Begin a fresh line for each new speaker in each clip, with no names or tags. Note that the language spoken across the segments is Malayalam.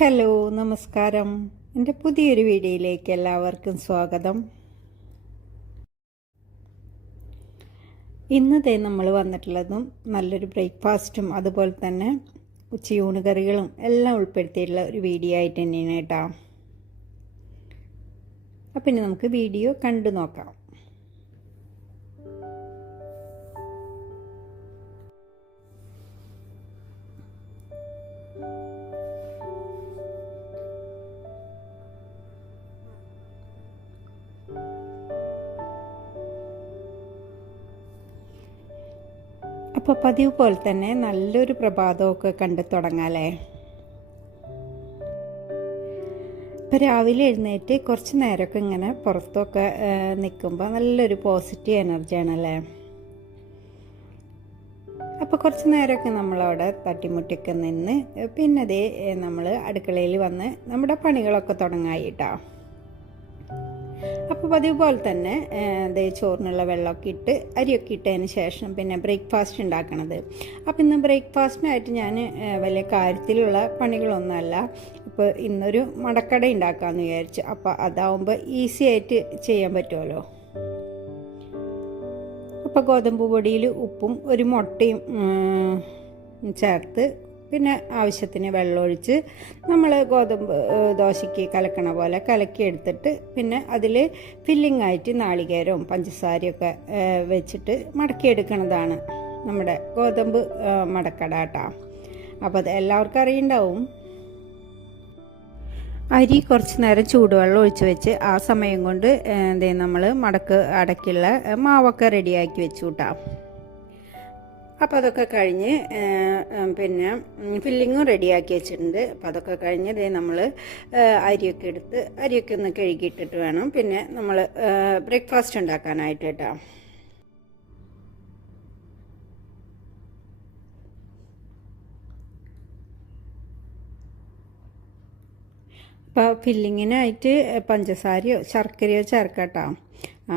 ഹലോ നമസ്കാരം. എന്റെ പുതിയൊരു വീഡിയോയിലേക്ക് എല്ലാവർക്കും സ്വാഗതം. ഇന്നത്തെ നമ്മൾ വന്നിട്ടുള്ളതും നല്ലൊരു ബ്രേക്ക്ഫാസ്റ്റും അതുപോലെ തന്നെ ഉച്ചയൂണ് കറികളും എല്ലാം ഉൾപ്പെടുത്തിയിട്ടുള്ള ഒരു വീഡിയോ ആയിട്ട് തന്നെയാണ് കേട്ടോ. അപ്പം ഇനി നമുക്ക് വീഡിയോ കണ്ടു നോക്കാം. പതിവ് പോലെ തന്നെ നല്ലൊരു പ്രഭാതമൊക്കെ കണ്ടു തുടങ്ങാല്ലേ? ഇപ്പോൾ രാവിലെ എഴുന്നേറ്റ് കുറച്ച് നേരമൊക്കെ ഇങ്ങനെ പുറത്തൊക്കെ നിൽക്കുമ്പോൾ നല്ലൊരു പോസിറ്റീവ് എനർജിയാണല്ലേ അപ്പോൾ കുറച്ച് നേരമൊക്കെ നമ്മളവിടെ തട്ടിമുട്ടിയൊക്കെ നിന്ന് പിന്നെ അതേ നമ്മൾ അടുക്കളയിൽ വന്ന് നമ്മുടെ പണികളൊക്കെ തുടങ്ങായിട്ടാ. അപ്പോൾ പതിവ് പോലെ തന്നെ ദേ ചോറിനുള്ള വെള്ളമൊക്കെ ഇട്ട് അരിയൊക്കെ ഇട്ടതിന് ശേഷം പിന്നെ ബ്രേക്ക്ഫാസ്റ്റ് ഉണ്ടാക്കണത്. അപ്പോൾ ഇന്ന് ബ്രേക്ക്ഫാസ്റ്റിനായിട്ട് ഞാൻ വലിയ കാര്യത്തിലുള്ള പണികളൊന്നുമല്ല. ഇപ്പോൾ ഇന്നൊരു മടക്കട ഉണ്ടാക്കാമെന്ന് വിചാരിച്ചു. അപ്പോൾ അതാവുമ്പോൾ ഈസി ആയിട്ട് ചെയ്യാൻ പറ്റുമല്ലോ അപ്പോൾ ഗോതമ്പ് പൊടിയിൽ ഉപ്പും ഒരു മുട്ടയും ചേർത്ത് പിന്നെ ആവശ്യത്തിന് വെള്ളമൊഴിച്ച് നമ്മൾ ഗോതമ്പ് ദോശയ്ക്ക് കലക്കണ പോലെ കലക്കി എടുത്തിട്ട് പിന്നെ അതിൽ ഫില്ലിംഗ് ആയിട്ട് നാളികേരവും പഞ്ചസാരയൊക്കെ വെച്ചിട്ട് മടക്കിയെടുക്കണതാണ് നമ്മുടെ ഗോതമ്പ് മടക്കട കേട്ടോ അപ്പോൾ അത് എല്ലാവർക്കും അറിയണ്ടാവും. അരി കുറച്ച് നേരം ചൂടുവെള്ളം ഒഴിച്ച് വെച്ച് ആ സമയം കൊണ്ട് എന്തേ നമ്മൾ മടക്ക് അടക്കുള്ള മാവൊക്കെ റെഡിയാക്കി വെച്ചു കൂട്ടാം അപ്പോൾ അതൊക്കെ കഴിഞ്ഞ് പിന്നെ ഫില്ലിങ്ങും റെഡിയാക്കി വെച്ചിട്ടുണ്ട്. അപ്പോൾ അതൊക്കെ കഴിഞ്ഞ് ഇതേ നമ്മൾ അരിയൊക്കെ എടുത്ത് അരിയൊക്കെ ഒന്ന് കഴുകിയിട്ടിട്ട് വേണം. പിന്നെ നമ്മൾ ബ്രേക്ക്ഫാസ്റ്റ് ഉണ്ടാക്കാനായിട്ട് കേട്ടോ. അപ്പോൾ ഫില്ലിങ്ങിനായിട്ട് പഞ്ചസാരയോ ശർക്കരയോ ചേർക്കട്ടോ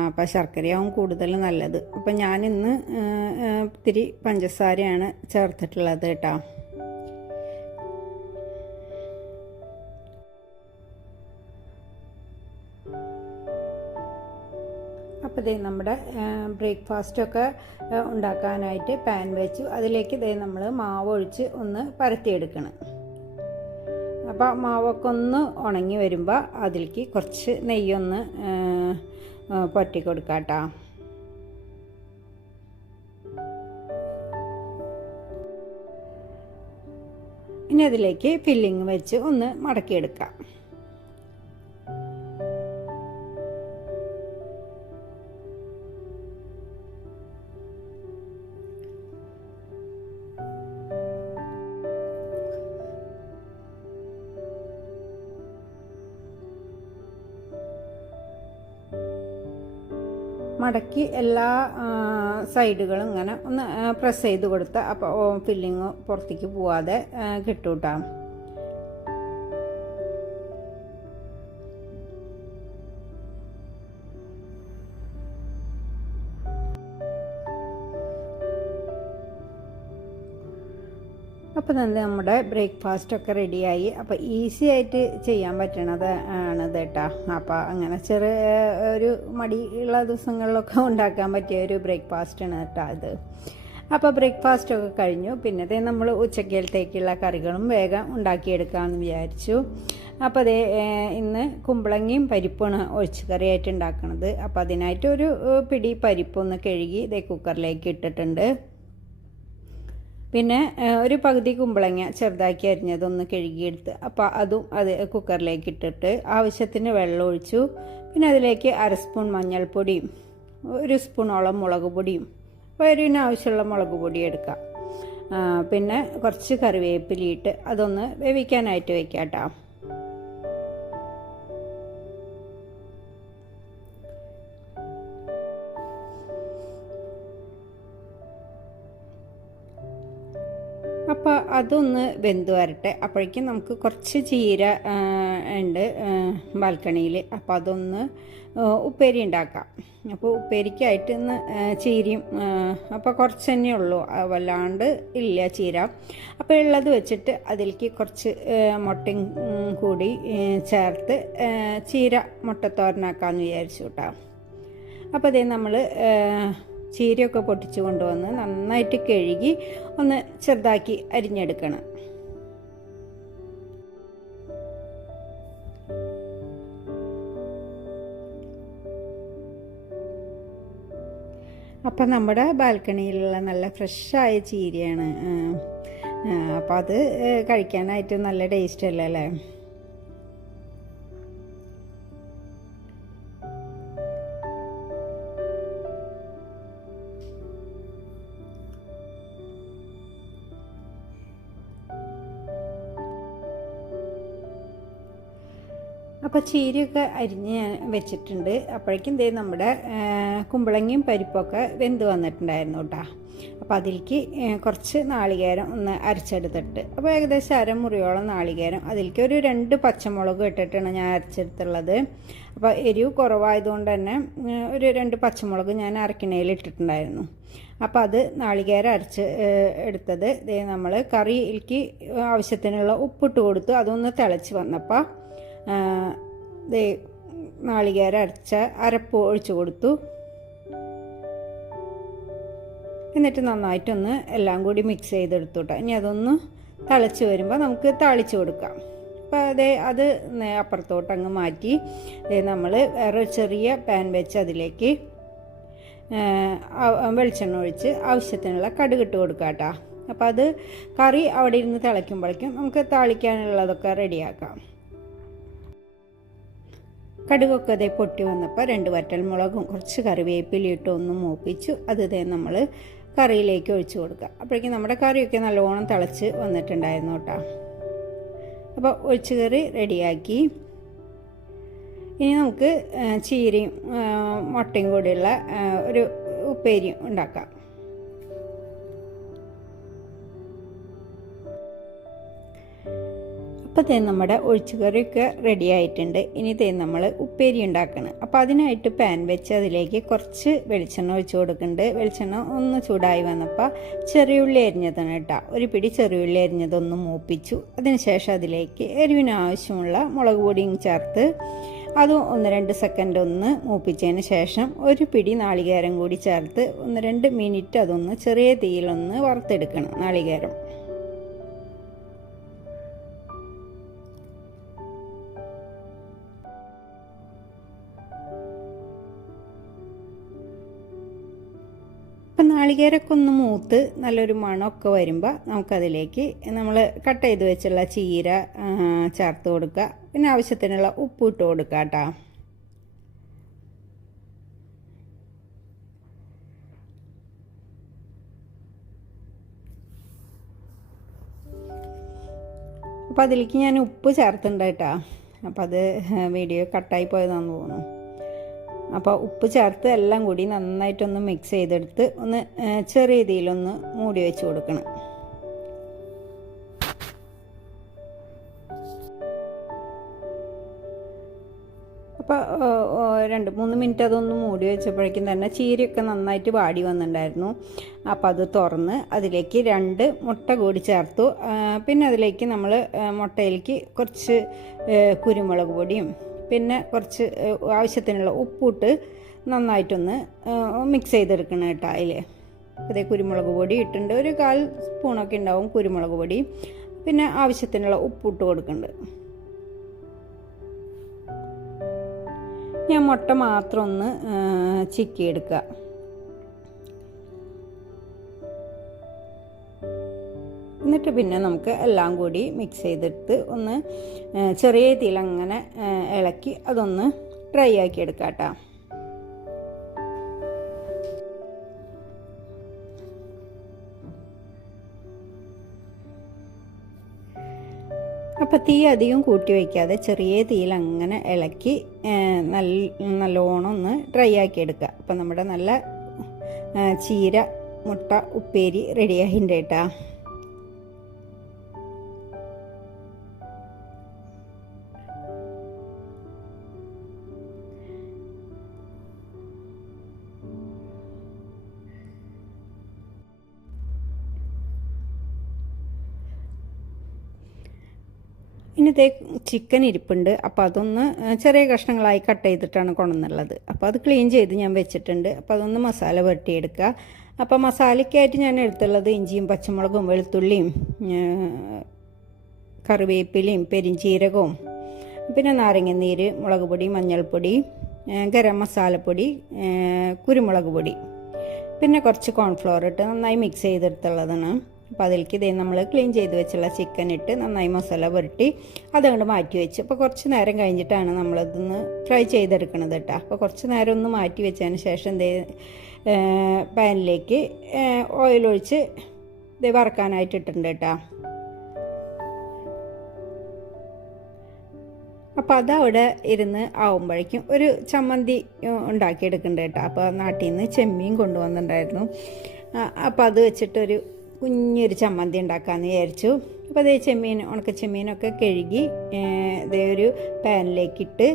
അപ്പോൾ ശർക്കരയാവും കൂടുതൽ നല്ലത്. അപ്പോൾ ഞാനിന്ന് ഇത്തിരി പഞ്ചസാരയാണ് ചേർത്തിട്ടുള്ളത് കേട്ടോ. അപ്പോൾ ദേ നമ്മുടെ ബ്രേക്ക്ഫാസ്റ്റൊക്കെ ഉണ്ടാക്കാനായിട്ട് പാൻ വെച്ചു. അതിലേക്ക് ദേ നമ്മൾ മാവ് ഒഴിച്ച് ഒന്ന് പരത്തിയെടുക്കണം. അപ്പോൾ മാവൊക്കെ ഒന്ന് ഉണങ്ങി വരുമ്പോൾ അതിലേക്ക് കുറച്ച് നെയ്യൊന്ന് പൊറ്റി കൊടുക്കാം കേട്ടോ ഇനി അതിലേക്ക് ഫില്ലിങ് വെച്ച് ഒന്ന് മടക്കിയെടുക്കാം. മടക്കി എല്ലാ സൈഡുകളും ഇങ്ങനെ ഒന്ന് പ്രസ് ചെയ്ത് കൊടുത്ത് അപ്പോൾ ഫില്ലിങ് പുറത്തേക്ക് പോവാതെ കിട്ടൂട്ടാ. അപ്പോൾ തന്നെ നമ്മുടെ ബ്രേക്ക്ഫാസ്റ്റൊക്കെ റെഡിയായി അപ്പോൾ ഈസി ആയിട്ട് ചെയ്യാൻ പറ്റണത് ആണത് കേട്ടോ അപ്പോൾ അങ്ങനെ ചെറിയ ഒരു മടിയുള്ള ദിവസങ്ങളിലൊക്കെ ഉണ്ടാക്കാൻ പറ്റിയ ഒരു ബ്രേക്ക്ഫാസ്റ്റാണ് കേട്ടോ അത് അപ്പോൾ ബ്രേക്ക്ഫാസ്റ്റൊക്കെ കഴിഞ്ഞു. പിന്നത്തെ നമ്മൾ ഉച്ചക്കലത്തേക്കുള്ള കറികളും വേഗം ഉണ്ടാക്കിയെടുക്കാമെന്ന് വിചാരിച്ചു. അപ്പോൾ അതേ ഇന്ന് കുമ്പളങ്ങയും പരിപ്പാണ് ഒഴിച്ച് കറിയായിട്ട് ഉണ്ടാക്കുന്നത് അപ്പോൾ അതിനായിട്ട് ഒരു പിടി പരിപ്പൊന്ന് കഴുകി ഇതേ കുക്കറിലേക്ക് ഇട്ടിട്ടുണ്ട്. പിന്നെ ഒരു പകുതി കുമ്പളങ്ങ ചെറുതാക്കി അരിഞ്ഞതൊന്ന് കഴുകിയെടുത്ത് അപ്പോൾ അതും അത് കുക്കറിലേക്ക് ഇട്ടിട്ട് ആവശ്യത്തിന് വെള്ളം ഒഴിച്ചു. പിന്നെ അതിലേക്ക് അര സ്പൂൺ മഞ്ഞൾപ്പൊടിയും ഒരു സ്പൂണോളം മുളക് പൊടിയും വയറിന് ആവശ്യമുള്ള മുളക് പൊടി എടുക്കാം. പിന്നെ കുറച്ച് കറിവേപ്പിലിയിട്ട് അതൊന്ന് വേവിക്കാനായിട്ട് വെക്കാം കേട്ടോ അതൊന്ന് വെന്ത് വരട്ടെ. അപ്പോഴേക്കും നമുക്ക് കുറച്ച് ചീര ഉണ്ട് ബാൽക്കണിയിൽ അപ്പോൾ അതൊന്ന് ഉപ്പേരി ഉണ്ടാക്കാം. അപ്പോൾ ഉപ്പേരിക്കായിട്ട് ഇന്ന് ചീരയും അപ്പോൾ കുറച്ച് തന്നെ ഉള്ളൂ. വല്ലാണ്ട് ഇല്ല ചീര. അപ്പോൾ ഉള്ളത് വെച്ചിട്ട് അതിലേക്ക് കുറച്ച് മുട്ടയും കൂടി ചേർത്ത് ചീര മുട്ടത്തോരനാക്കാമെന്ന് വിചാരിച്ചു കേട്ടോ അപ്പോൾ അതേ നമ്മൾ ചീരയൊക്കെ പൊട്ടിച്ചു കൊണ്ടുവന്ന് നന്നായിട്ട് കഴുകി ഒന്ന് ചെറുതാക്കി അരിഞ്ഞെടുക്കണം. അപ്പം നമ്മുടെ ബാൽക്കണിയിലുള്ള നല്ല ഫ്രഷായ ചീരയാണ്. അപ്പം അത് കഴിക്കാനായിട്ട് നല്ല ടേസ്റ്റ് അല്ലേ? അപ്പോൾ ചീരയൊക്കെ അരിഞ്ഞ് ഞാൻ വെച്ചിട്ടുണ്ട്. അപ്പോഴേക്കും ദേ നമ്മുടെ കുമ്പളങ്ങയും പരിപ്പൊക്കെ വെന്ത് വന്നിട്ടുണ്ടായിരുന്നു കേട്ടോ. അപ്പോൾ അതിലേക്ക് കുറച്ച് നാളികേരം ഒന്ന് അരച്ചെടുത്തിട്ട്. അപ്പോൾ ഏകദേശം അരമുറിയോളം നാളികേരം. അതിലേക്ക് ഒരു രണ്ട് പച്ചമുളക് ഇട്ടിട്ടാണ് ഞാൻ അരച്ചെടുത്തുള്ളത്. അപ്പോൾ എരിവ് കുറവായതുകൊണ്ട് തന്നെ ഒരു രണ്ട് പച്ചമുളക് ഞാൻ അരക്കിണയിൽ ഇട്ടിട്ടുണ്ടായിരുന്നു. അപ്പോൾ അത് നാളികേരം അരച്ച് എടുത്തത്. നമ്മൾ കറിയിലേക്ക് ആവശ്യത്തിനുള്ള ഉപ്പിട്ട് കൊടുത്തു. അതൊന്ന് തിളച്ച് വന്നപ്പോൾ നാളികേരം അരച്ച അരപ്പ് ഒഴിച്ചു കൊടുത്തു. എന്നിട്ട് നന്നായിട്ടൊന്ന് എല്ലാം കൂടി മിക്സ് ചെയ്തെടുത്തു കേട്ടോ ഇനി അതൊന്ന് തിളച്ച് വരുമ്പോൾ നമുക്ക് തളിച്ച് കൊടുക്കാം. അപ്പോൾ അതേ അത് അപ്പുറത്തോട്ട് അങ്ങ് മാറ്റി. നമ്മൾ വേറെ ചെറിയ പാൻ വെച്ച് അതിലേക്ക് വെളിച്ചെണ്ണ ഒഴിച്ച് ആവശ്യത്തിനുള്ള കടുകിട്ട് കൊടുക്കുക കേട്ടോ അപ്പോൾ അത് കറി അവിടെ ഇരുന്ന് തിളയ്ക്കുമ്പോഴേക്കും നമുക്ക് താളിക്കാനുള്ളതൊക്കെ റെഡിയാക്കാം കടുകൊക്കെ അതേ പൊട്ടി വന്നപ്പോൾ രണ്ട് വറ്റൽ മുളകും കുറച്ച് കറിവേപ്പില ഇട്ട് ഒന്ന് മൂപ്പിച്ചു. അത് ഇതേ നമ്മൾ കറിയിലേക്ക് ഒഴിച്ചു കൊടുക്കുക. അപ്പോഴേക്കും നമ്മുടെ കറിയൊക്കെ നല്ലോണം തിളച്ച് വന്നിട്ടുണ്ടായിരുന്നു കേട്ടോ. അപ്പോൾ ഒഴിച്ചു കറി റെഡിയാക്കി. ഇനി നമുക്ക് ചീരയും മുട്ടയും കൂടിയുള്ള ഒരു ഉപ്പേരിയും ഉണ്ടാക്കാം. അപ്പോൾ തേ നമ്മുടെ ഒഴിച്ചുകറിയൊക്കെ റെഡി ആയിട്ടുണ്ട്. ഇനി തേ നമ്മൾ ഉപ്പേരി ഉണ്ടാക്കണം. അപ്പോൾ അതിനായിട്ട് പാൻ വെച്ച് അതിലേക്ക് കുറച്ച് വെളിച്ചെണ്ണ ഒഴിച്ചു കൊടുക്കുന്നുണ്ട്. വെളിച്ചെണ്ണ ഒന്ന് ചൂടായി വന്നപ്പോൾ ചെറിയുള്ളി അരിഞ്ഞതാണ് കേട്ടോ. ഒരു പിടി ചെറിയുള്ളി അരിഞ്ഞതൊന്ന് മൂപ്പിച്ചു. അതിനുശേഷം അതിലേക്ക് എരിവിന് ആവശ്യമുള്ള മുളക് പൊടിയും ചേർത്ത് അതും ഒന്ന് രണ്ട് സെക്കൻഡ് ഒന്ന് മൂപ്പിച്ചതിന് ശേഷം ഒരു പിടി നാളികേരം കൂടി ചേർത്ത് ഒന്ന് രണ്ട് മിനിറ്റ് അതൊന്ന് ചെറിയ തീയിലൊന്ന് വറുത്തെടുക്കണം നാളികേരം. അപ്പം നാളികേരമൊക്കെ ഒന്ന് മൂത്ത് നല്ലൊരു മണമൊക്കെ വരുമ്പോൾ നമുക്കതിലേക്ക് നമ്മൾ കട്ട് ചെയ്ത് വെച്ചുള്ള ചീര ചേർത്ത് കൊടുക്കുക. പിന്നെ ആവശ്യത്തിനുള്ള ഉപ്പ് ഇട്ട് കൊടുക്കുക കേട്ടോ. അപ്പോൾ അതിലേക്ക് ഞാൻ ഉപ്പ് ചേർത്തിട്ടുണ്ട് കേട്ടോ. അപ്പോൾ അത് വീഡിയോ കട്ടായി പോയതാണെന്ന് തോന്നുന്നു. അപ്പോൾ ഉപ്പ് ചേർത്ത് എല്ലാം കൂടി നന്നായിട്ടൊന്ന് മിക്സ് ചെയ്തെടുത്ത് ഒന്ന് ചെറിയ രീതിയിലൊന്ന് മൂടി വെച്ച് കൊടുക്കണം. അപ്പോൾ രണ്ട് മൂന്ന് മിനിറ്റ് അതൊന്ന് മൂടി വെച്ചപ്പോഴേക്കും തന്നെ ചീരയൊക്കെ നന്നായിട്ട് വാടി വന്നിട്ടുണ്ടായിരുന്നു. അപ്പോൾ അത് തുറന്ന് അതിലേക്ക് രണ്ട് മുട്ട കൂടി ചേർത്തു. പിന്നെ അതിലേക്ക് നമ്മൾ മുട്ടയിലേക്ക് കുറച്ച് കുരുമുളക് പൊടിയും പിന്നെ കുറച്ച് ആവശ്യത്തിനുള്ള ഉപ്പിട്ട് നന്നായിട്ടൊന്ന് മിക്സ് ചെയ്തെടുക്കണം കേട്ടോ അതിൽ അതേ കുരുമുളക് പൊടി ഇട്ടുണ്ട് ഒരു കാൽ സ്പൂണൊക്കെ ഉണ്ടാവും കുരുമുളക് പൊടി. പിന്നെ ആവശ്യത്തിനുള്ള ഉപ്പിട്ട് കൊടുക്കുന്നുണ്ട് ഞാൻ മുട്ട മാത്രം ഒന്ന് ചിക്കി എടുക്കുക എന്നിട്ട് പിന്നെ നമുക്ക് എല്ലാം കൂടി മിക്സ് ചെയ്തെടുത്ത് ഒന്ന് ചെറിയ തീയിൽ അങ്ങനെ ഇളക്കി അതൊന്ന് ഡ്രൈ ആക്കി എടുക്കാം കേട്ടോ. അപ്പോൾ തീ അധികം കൂട്ടി വയ്ക്കാതെ ചെറിയ തീയിൽ അങ്ങനെ ഇളക്കി നല്ല നല്ലോണം ഒന്ന് ഡ്രൈ ആക്കി എടുക്കുക അപ്പം നമ്മുടെ നല്ല ചീര മുട്ട ഉപ്പേരി റെഡിയായിട്ടുണ്ട് കേട്ടോ. ഇനി ഇതേ ചിക്കൻ ഇരിപ്പുണ്ട്. അപ്പോൾ അതൊന്ന് ചെറിയ കഷ്ണങ്ങളായി കട്ട് ചെയ്തിട്ടാണ് കൊണ്ടുവന്നുള്ളത്. അപ്പോൾ അത് ക്ലീൻ ചെയ്ത് ഞാൻ വെച്ചിട്ടുണ്ട്. അപ്പോൾ അതൊന്ന് മസാല വെട്ടിയെടുക്കുക അപ്പോൾ മസാലയ്ക്കായിട്ട് ഞാൻ എടുത്തുള്ളത് ഇഞ്ചിയും പച്ചമുളകും വെളുത്തുള്ളിയും കറിവേപ്പിലയും പെരിഞ്ചീരകവും പിന്നെ നാരങ്ങനീര് മുളക് പൊടി മഞ്ഞൾപ്പൊടി ഗരം മസാലപ്പൊടി കുരുമുളക് പൊടി. പിന്നെ കുറച്ച് കോൺഫ്ലോർ ഇട്ട് നന്നായി മിക്സ് ചെയ്തെടുത്തുള്ളതാണ്. അപ്പോൾ അതിലേക്ക് ഇതേ നമ്മൾ ക്ലീൻ ചെയ്ത് വെച്ചുള്ള ചിക്കൻ ഇട്ട് നന്നായി മസാല പുരട്ടി അതങ്ങോട്ട് മാറ്റി വെച്ച്. അപ്പോൾ കുറച്ച് നേരം കഴിഞ്ഞിട്ടാണ് നമ്മളിതൊന്ന് ഫ്രൈ ചെയ്തെടുക്കണത് കേട്ടോ അപ്പോൾ കുറച്ച് നേരം ഒന്ന് മാറ്റി വെച്ചതിന് ശേഷം ഇതേ പാനിലേക്ക് ഓയിലൊഴിച്ച് ഇത് വറക്കാനായിട്ട് ഇട്ടിട്ടുണ്ട് കേട്ടോ അപ്പോൾ അതവിടെ ഇരുന്ന് ആവുമ്പോഴേക്കും ഒരു ചമ്മന്തി ഉണ്ടാക്കിയെടുക്കുന്നുണ്ട് കേട്ടോ അപ്പോൾ നാട്ടിൽ നിന്ന് ചെമ്മീൻ കൊണ്ടുവന്നിട്ടുണ്ടായിരുന്നു. അപ്പോൾ അത് വെച്ചിട്ടൊരു കുഞ്ഞൊരു ചമ്മന്തി ഉണ്ടാക്കാമെന്ന് വിചാരിച്ചു. അപ്പോൾ അതേ ചെമ്മീൻ ഉണക്ക ചെമ്മീനൊക്കെ കഴുകി ഇതേ ഒരു പാനിലേക്കിട്ട്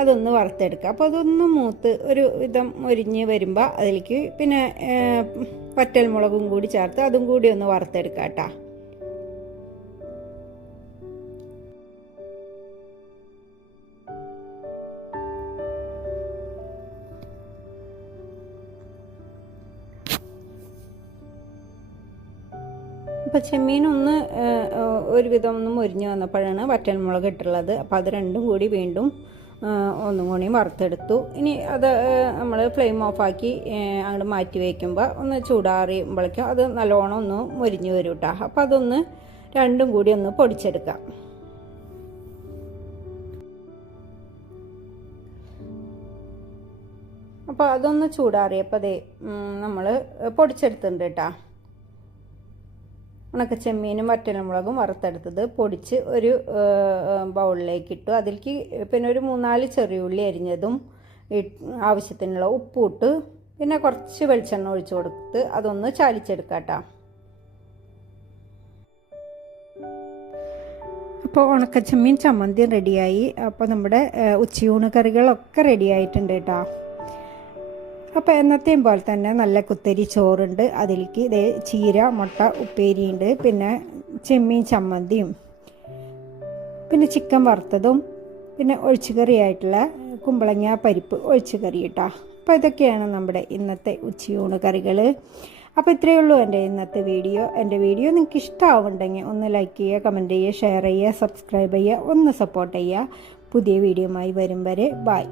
അതൊന്ന് വറുത്തെടുക്കുക. അപ്പോൾ അതൊന്ന് മൂത്ത് ഒരു വിധം ഒരിഞ്ഞ് വരുമ്പോൾ അതിലേക്ക് പിന്നെ പറ്റൽ മുളകും കൂടി ചേർത്ത് അതും കൂടി ഒന്ന് വറുത്തെടുക്കാം കേട്ടോ. അപ്പോൾ ഒരു ഒരുവിധം ഒന്ന് മുരിഞ്ഞ് വന്നപ്പോഴാണ് വറ്റൽമുളക് ഇട്ടുള്ളത് അപ്പോൾ അത് രണ്ടും കൂടി വീണ്ടും ഒന്നും കൂടി വറുത്തെടുത്തു. ഇനി അത് നമ്മൾ ഫ്ലെയിം ഓഫാക്കി അങ്ങോട്ട് മാറ്റി വയ്ക്കുമ്പോൾ ഒന്ന് ചൂടാറിയുമ്പോഴേക്കും അത് നല്ലോണം ഒന്ന് മുരിഞ്ഞ് വരും കേട്ടോ അപ്പോൾ അതൊന്ന് രണ്ടും കൂടി ഒന്ന് പൊടിച്ചെടുക്കാം. അപ്പോൾ അതൊന്ന് ചൂടാറിയപ്പോൾ അതേ നമ്മൾ പൊടിച്ചെടുത്തിട്ടുണ്ട് കേട്ടോ ഉണക്ക ചെമ്മീനും വറ്റൽമുളകും വറുത്തെടുത്തത്. പൊടിച്ച് ഒരു ബൗളിലേക്ക് ഇട്ടു. അതിലേക്ക് പിന്നെ ഒരു മൂന്നാൽ ചെറിയുള്ളി അരിഞ്ഞതും ആവശ്യത്തിനുള്ള ഉപ്പുമിട്ട്. പിന്നെ കുറച്ച് വെളിച്ചെണ്ണ ഒഴിച്ചു കൊടുത്ത് അതൊന്ന് ചാലിച്ചെടുക്കാം കേട്ടോ. അപ്പോൾ ഉണക്കച്ചമ്മീൻ ചമ്മന്തി റെഡിയായി. അപ്പോൾ നമ്മുടെ ഉച്ചയൂണ് കറികളൊക്കെ റെഡിയായിട്ടുണ്ട് കേട്ടോ. അപ്പോൾ എന്നത്തെയും പോലെ തന്നെ നല്ല കുത്തരി ചോറുണ്ട്. അതിലേക്ക് ഇതേ ചീര മുട്ട ഉപ്പേരിയുണ്ട്. പിന്നെ ചെമ്മീൻ ചമ്മന്തിയും. പിന്നെ ചിക്കൻ വറുത്തതും. പിന്നെ ഒഴിച്ചുകറിയായിട്ടുള്ള കുമ്പളങ്ങ പരിപ്പ് ഒഴിച്ചുകറി കേട്ടോ. അപ്പോൾ ഇതൊക്കെയാണ് നമ്മുടെ ഇന്നത്തെ ഉച്ചയൂണ് കറികൾ അപ്പോൾ ഇത്രയേ ഉള്ളൂ എന്റെ ഇന്നത്തെ വീഡിയോ. എന്റെ വീഡിയോ നിങ്ങൾക്ക് ഇഷ്ടമാവുന്നുണ്ടെങ്കിൽ ഒന്ന് ലൈക്ക് ചെയ്യുക കമന്റ് ചെയ്യുക ഷെയർ ചെയ്യുക സബ്സ്ക്രൈബ് ചെയ്യുക ഒന്ന് സപ്പോർട്ട് ചെയ്യുക. പുതിയ വീഡിയോയുമായി വരും വരെ. ബായ്